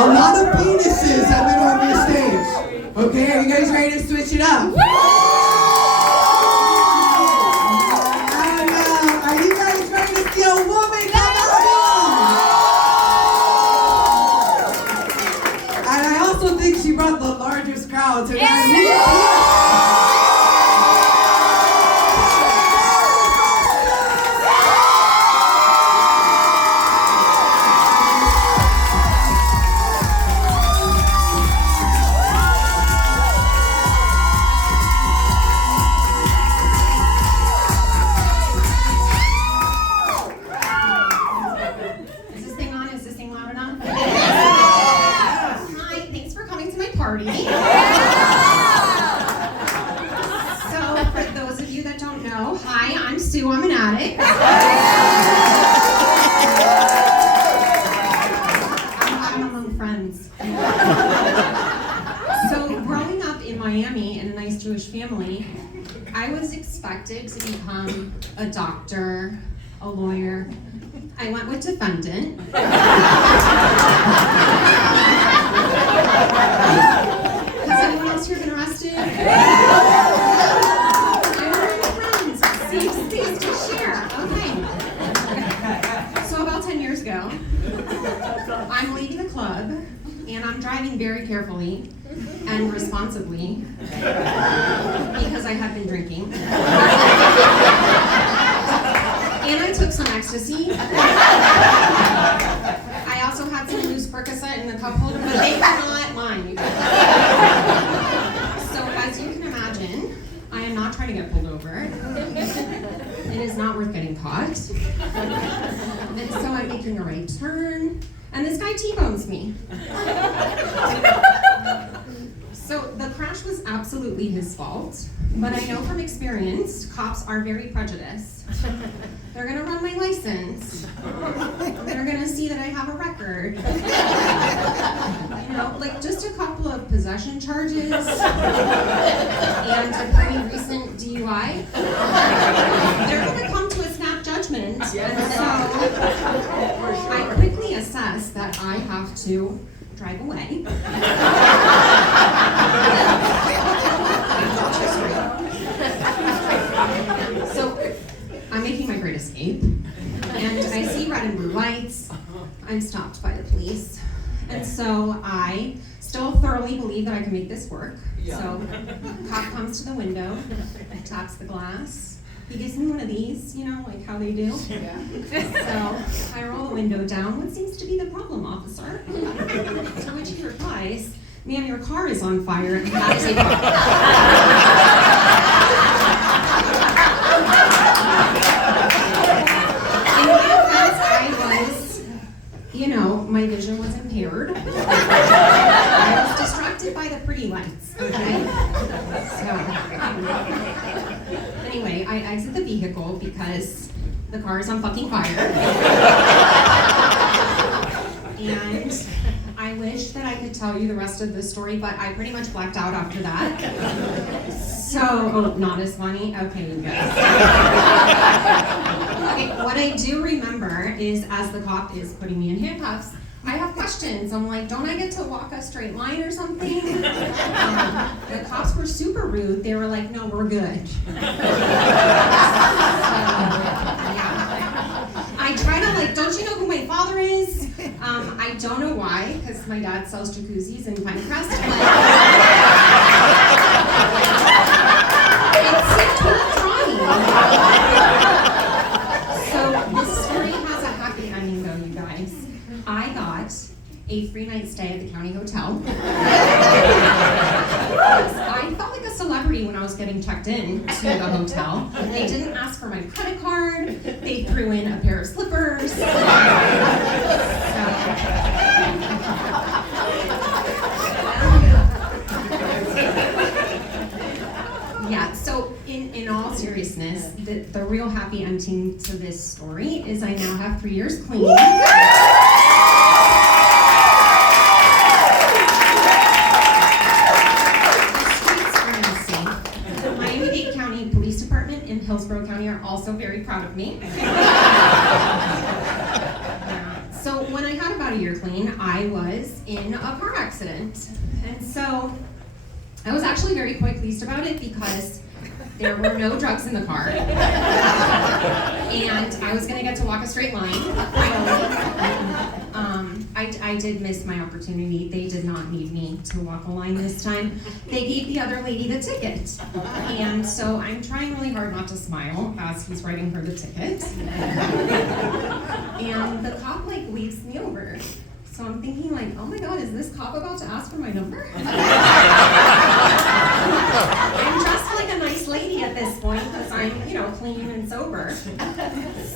A lot of penises have been on this stage. Okay, are you guys ready to switch it up? And are you guys ready to see a woman come out here? And I also think she brought the largest crowd tonight. Sue, I'm an addict. I'm among friends. So growing up in Miami in a nice Jewish family, I was expected to become a doctor, a lawyer. I went with defendant. Has anyone else here been arrested? Ago, I'm leaving the club and I'm driving very carefully and responsibly because I had been drinking. And I took some ecstasy. I also had some loose Percocet in the cup holder, but they were not mine. So as you can imagine, I am not trying to get pulled over. It is not worth getting caught. And so I'm making a right turn, and this guy T-bones me. So the crash was absolutely his fault, but I know from experience, cops are very prejudiced. They're gonna run my license. They're gonna see that I have a record. You know, like just a couple of possession charges and a pretty recent DUI. They're gonna come to a snap judgment, and so I quickly assess that I have to drive away. So I'm making my great escape, and I see red and blue lights. I'm stopped by the police, and so I still thoroughly believe that I can make this work. So cop comes to the window, taps the glass. He gives me one of these, you know, like how they do. So I roll the window down. What seems to be the problem, officer? To which he replies, "Ma'am, your car is on fire and you have to take it off." In my defense, I was, you know, my vision was impaired. I was distracted by the pretty lights, okay? So, anyway, I exit the vehicle because the car is on fucking fire. And I wish that I could tell you the rest of the story, but I pretty much blacked out after that. So, oh, not as funny? Okay, you guys. Okay, what I do remember is as the cop is putting me in handcuffs, I have questions. I'm like, don't I get to walk a straight line or something? The cops were super rude. They were like, no, we're good. I try to like, don't you know who my father is? I don't know why, because my dad sells jacuzzis in Pinecrest, but it's worth trying. So this story has a happy ending though, you guys. I got a free night stay at the county hotel. I felt like a celebrity when I was getting checked in to the hotel. They didn't ask for my credit card. They threw in a pair of slippers. Yeah, so in all seriousness, the real happy ending to this story is I now have 3 years clean. Hillsborough County are also very proud of me. So when I had about a year clean, I was in a car accident. And so I was actually very quite pleased about it because there were no drugs in the car. And I was gonna get to walk a straight line, finally. I did miss my opportunity. They did not need me to walk a line this time. They gave the other lady the ticket. And so I'm trying really hard not to smile as he's writing her the ticket. And the cop like waves me over. So I'm thinking like, oh my God, is this cop about to ask for my number? I'm dressed like a nice lady at this point because I'm, clean and sober.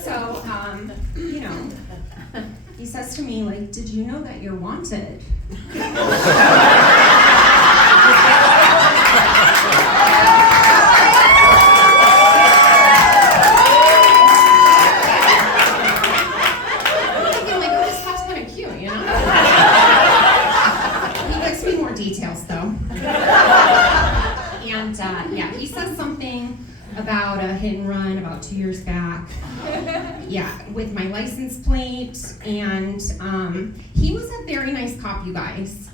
So, he says to me like, did you know that you're wanted? Details though. And he says something about a hit and run about 2 years back. Yeah, with my license plate, and he was a very nice cop, you guys.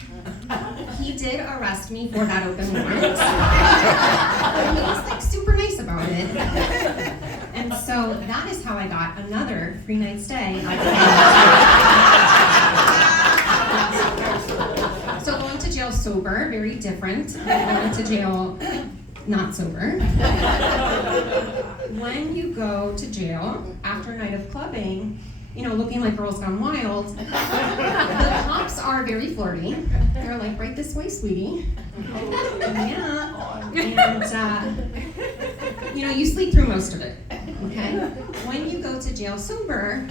He did arrest me for that open warrant. He was like super nice about it. And so that is how I got another free night stay. So going to jail sober, very different than going to jail not sober. When you go to jail after a night of clubbing, looking like Girls Gone Wild, the cops are very flirty. They're like, right this way, sweetie. Yeah. And, you sleep through most of it, okay? When you go to jail sober,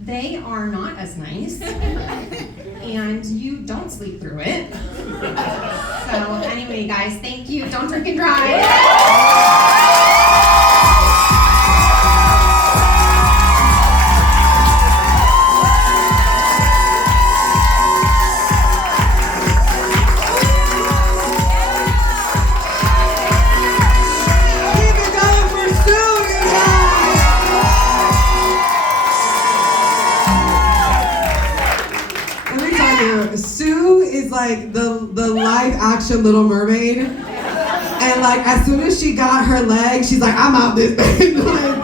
they are not as nice, and you don't sleep through it. So anyway, guys, thank you. Don't drink and drive. Sue is like the live action Little Mermaid, and like as soon as she got her leg, she's like, I'm out this bed. Like,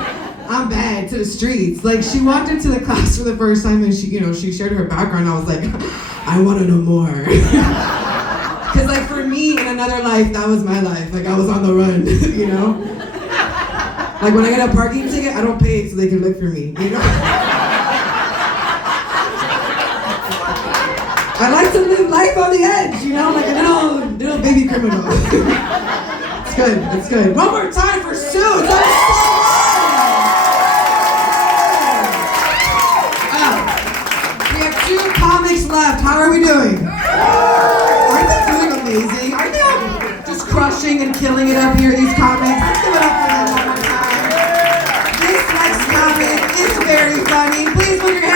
I'm bad to the streets. Like she walked into the class for the first time and she shared her background. I was like, I want to know more. Cause like for me in another life, that was my life. Like I was on the run, Like when I get a parking ticket, I don't pay it so they can look for me, I like to live life on the edge, like a little baby criminal. It's good, it's good. One more time for Sue. It's so we have 2 comics left. How are we doing? Aren't they doing amazing? Aren't they just crushing and killing it up here, these comics? Let's give it up for them one more time. This next comic is very funny. Please put your hands